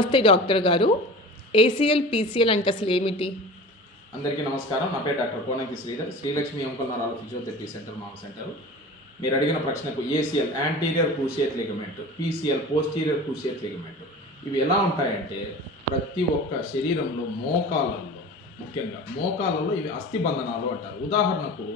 నమస్తే డాక్టర్ గారు. ACL PCL అంటే అసలు ఏమిటి? అందరికీ నమస్కారం. నా పేరు డాక్టర్ కోనంకి శ్రీధర్. శ్రీలక్ష్మి ఎముకల ఫిజియోథెరపీ సెంటర్ మా సెంటర్. మీరు అడిగిన ప్రశ్నకు ACL anterior cruciate ligament PCL posterior cruciate ligament ఇవి ఎలా ఉంటాయంటే ప్రతి ఒక్క శరీరంలో మోకాలలో ముఖ్యంగా మోకాలలో ఇవి అస్థిబంధనాలు అంటారు. ఉదాహరణకు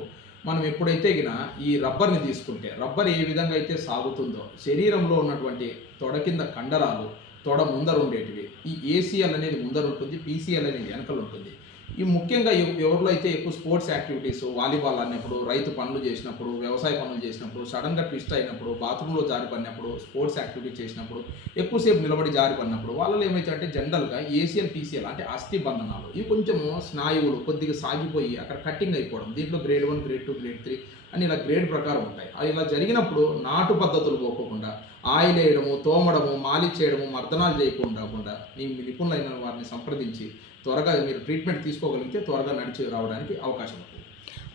మనం ఎప్పుడైతే గిన ఈ రబ్బర్ని తీసుకుంటే రబ్బర్ ఏ విధంగా అయితే సాగుతుందో శరీరంలో ఉన్నటువంటి తొడ కింద కండరాలు తొడ ముందర ఉండేటివి. ఈ ఏసీఎల్ అనేది ముందర ఉంటుంది పీసీఎల్ అనేది వెనకలు ఉంటుంది. ఈ ముఖ్యంగా ఎవరిలో అయితే ఎక్కువ స్పోర్ట్స్ యాక్టివిటీస్ వాలీబాల్ ఆడినప్పుడు రైతు పనులు చేసినప్పుడు వ్యవసాయ పనులు చేసినప్పుడు సడన్గా ట్విస్ట్ అయినప్పుడు బాత్రూంలో జారి పడినప్పుడు స్పోర్ట్స్ యాక్టివిటీ చేసినప్పుడు ఎక్కువసేపు నిలబడి జారి పడినప్పుడు వాళ్ళలో ఏమైతే జనరల్గా ఏసీఎల్ పీసీఎల్ అంటే అస్థి బంధనాలు. ఇవి కొంచెము స్నాయువులు కొద్దిగా సాగిపోయి అక్కడ కట్టింగ్ అయిపోవడం దీంట్లో grade one grade two grade three అని ఇలా గ్రేడ్ ప్రకారం ఉంటాయి. అవి ఇలా జరిగినప్పుడు నాటు పద్ధతులు పోకోకుండా ఆయిల్ వేయడము తోమడము మాలిష్ చేయడము మర్దనాలు చేయకుండా నీ నిపుణులైన వారిని సంప్రదించి త్వరగా మీరు ట్రీట్మెంట్ తీసుకోగలిగితే త్వరగా నడిచి రావడానికి అవకాశం ఉంటుంది.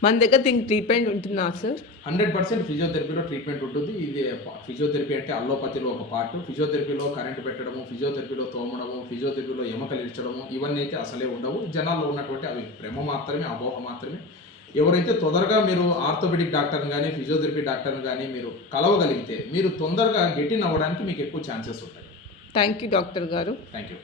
మన దగ్గర దీనికి ట్రీట్మెంట్ ఉంటుందా సార్ హండ్రెడ్ పర్సెంట్ ఫిజియోథెరపీలో ట్రీట్మెంట్ ఉంటుంది. ఇది ఫిజియోథెరపీ అంటే అల్లోపతిలో ఒక పార్ట్ ఫిజియోథెరపీలో కరెంట్ పెట్టడము ఫిజియోథెరపీలో తోమడము ఫిజియోథెరపీలో ఎముకలు ఇచ్చడము ఇవన్నీ అయితే అసలే ఉండవు. జనాల్లో ఉన్నటువంటి అవి భ్రమ మాత్రమే అపోహ మాత్రమే. ఎవరైతే తొందరగా మీరు ఆర్థోపెడిక్ డాక్టర్ని కానీ ఫిజియోథెరపీ డాక్టర్ని కానీ మీరు కలవగలిగితే మీరు తొందరగా గెటిన్ అవ్వడానికి మీకు ఎక్కువ ఛాన్సెస్ ఉంటాయి. థ్యాంక్ యూ డాక్టర్ గారు. Thank you